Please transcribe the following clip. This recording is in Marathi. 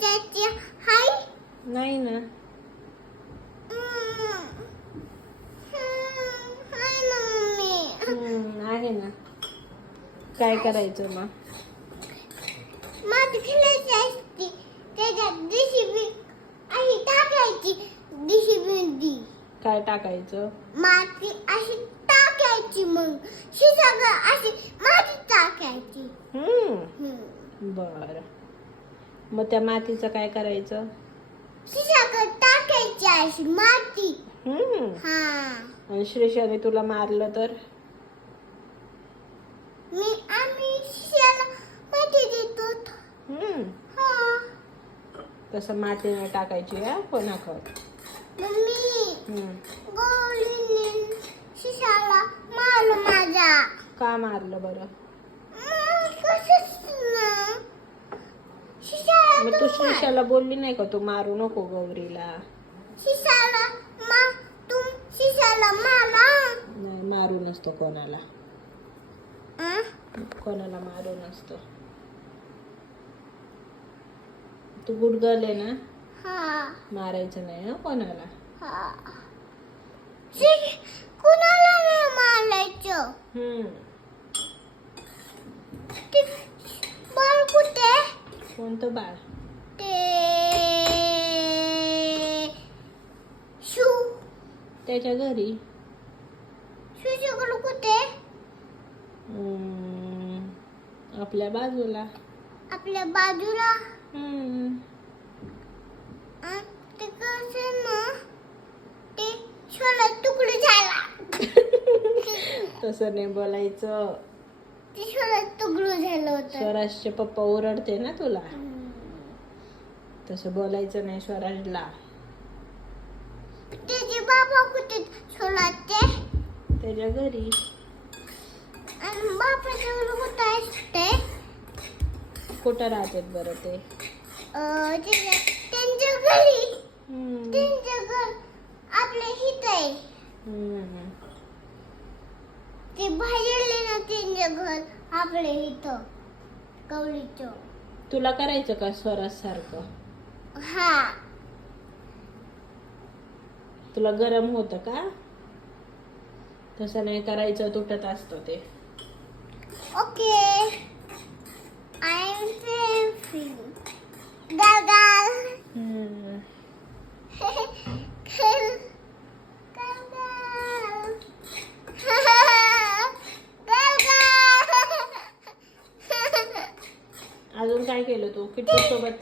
चाची हाय नाही ना. हाय मम्मी. आहे ना. काय करायचं मग? माती खेळायची असती त्याच्यात DCB अशी टाकायची. DCB काय टाकायचं? माती अशी टाकायची मग शिसागर अशी माती टाकायची. बर. मग त्या मातीचं काय करायचं? शिसागर टाकायची अशी माती. हा आणि श्रेषाने तुला मारलं तर? आम्ही शिशाला माती देतो. हा तसं मातीने टाकायची हा कोणाकडं. मम्मी गौरीने शिशाला मारलं माझ्या. का मारलं बरं? कसंच ना शिशाला मग तू श्रेषाला बोलली नाही का तू मारू नको गौरीला? शिशाला तुम शिशाला मारा. नाही, मारू नसतो कोणाला. कोणाला मारू नसतो. तू गुड गर्ल आहे ना? हा मारायचं नाही हं कोणाला. हा कुणाला नाही मारायचं. ते बाळ कुठे? कोणतं बाळ? ते शू त्याच्या घरी. शूच्याकडे कुठे? आपल्या बाजूला. आपल्या बाजूला. हम्म. ते कसं ना ते छोला तुकडे झाला. तसं नाही बोलायचं. ते छोला तुकडे झालं होतं. स्वराजचे पप्पा ओरडते ना तुला. तसं बोलायचं नाही स्वराजला. त्याचे बाबा कुठे छोलाचे? त्याच्या घरी. आणि बापाच्या घरी कुठे असते? कुठं राहतात बरं ते? त्यांच्या घरी. त्यांच्या घर आपल्या हित आहे. ते बाहेरले ना त्यांच्या घर आपल्या इथं गौरीचं. तुला करायचं का स्वराज सारखं? हा तुला गरम होतं का? तसं नाही करायचं, तुटत असतं ते. Okay I am free. गाल गाल. गाल गाल. गाल गाल. अजून काय केलं तू किट्टू सोबत?